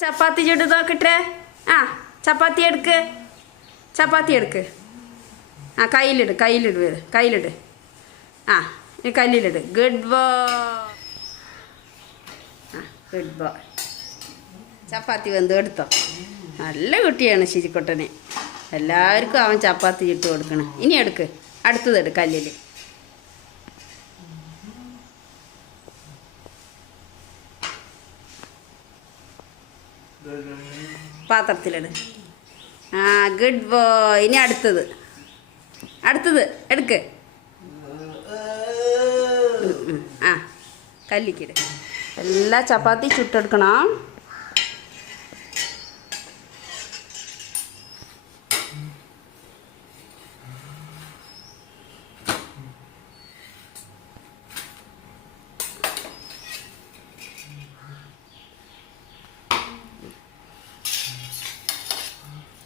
ചപ്പാത്തി ചുട്ട് നോക്കട്ടെ. ആ ചപ്പാത്തി എടുക്ക്, ചപ്പാത്തി എടുക്ക്. ആ കയ്യിലിട്, കയ്യിലിട്. ആ കല്ലിലിട്. Good boy. ആ ഗുഡ് ബോയ്. ചപ്പാത്തി വെന്ത് എടുത്തോ. നല്ല കുട്ടിയാണ് ശിരിക്കുട്ടനെ. എല്ലാവർക്കും അവൻ ചപ്പാത്തി ചുട്ട് കൊടുക്കണം. ഇനി എടുക്ക്, അടുത്തത് കല്ലിൽ. പാത്രത്തിലിട്. ആ ഗുഡ് ബോയ്. ഇനി അടുത്തത് എടുക്ക്. ആ കല്ലിക്കിട്. എല്ലാ ചപ്പാത്തി ചുട്ടെടുക്കണം.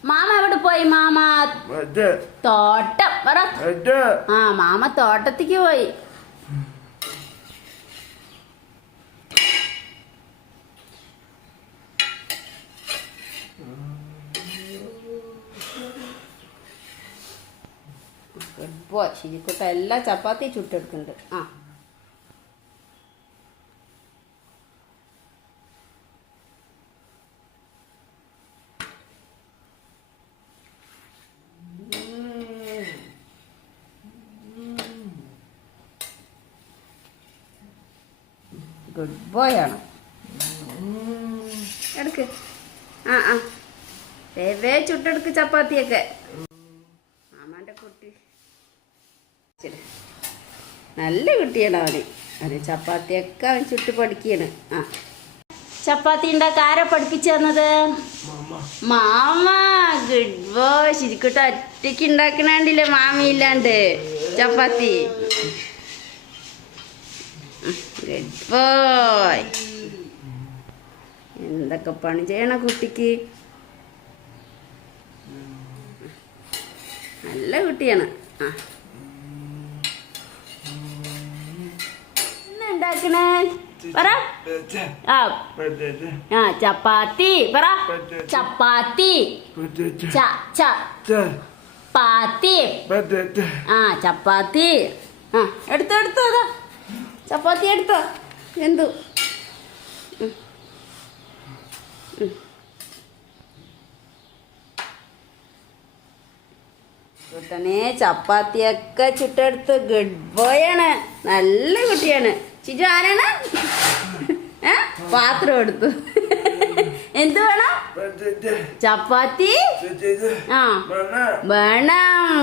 മാമ എവിടെ പോയി? മാമ തോട്ടം പറ. ആ മാമ തോട്ടത്തിക്ക് പോയി. Good boy. ശരിക്കുട്ട എല്ലാ ചപ്പാത്തി ചുട്ടെടുക്കുന്നുണ്ട്. ആ ഗുഡ് ബോയ് ആണ്. എടുക്ക്. ആ ആ വേവേ ചുട്ടെടുക്ക് ചപ്പാത്തിയൊക്കെ. മാമാൻ്റെ കുട്ടി നല്ല കുട്ടിയാണ് അവന്. അവന് ചപ്പാത്തിയൊക്കെ അവൻ ചുട്ട് പഠിക്കുകയാണ്. ആ ചപ്പാത്തി ഉണ്ടാക്കാൻ ആരാ പഠിപ്പിച്ചു തന്നത്? മാമ. Good boy. ശരിക്കുട്ട ഒറ്റയ്ക്ക് ഉണ്ടാക്കണണ്ടില്ലേ മാമിയില്ലാണ്ട് ചപ്പാത്തി. Good boy. എന്തൊക്കെ പണി ചെയ്യണ കുട്ടിക്ക്. നല്ല കുട്ടിയാണ്. ആ എന്നാ ഉണ്ടാക്കണേ പറ. ആ ആ ചപ്പാത്തി പറ. ചപ്പാത്തി ചപ്പാത്തി. ആ ചപ്പാത്തി. ആ എടുത്തോ അതാ ചപ്പാത്തി എടുത്തോ. എന്തു കുട്ടനെ ചപ്പാത്തിയൊക്കെ ചുട്ടെടുത്ത്. ഗുഡ് ബോയ് ആണ്. നല്ല കുട്ടിയാണ്. ചിജു ആരാണ്? പാത്രം എടുത്തു. എന്ത് വേണം? ചപ്പാത്തി. ആ വേണം.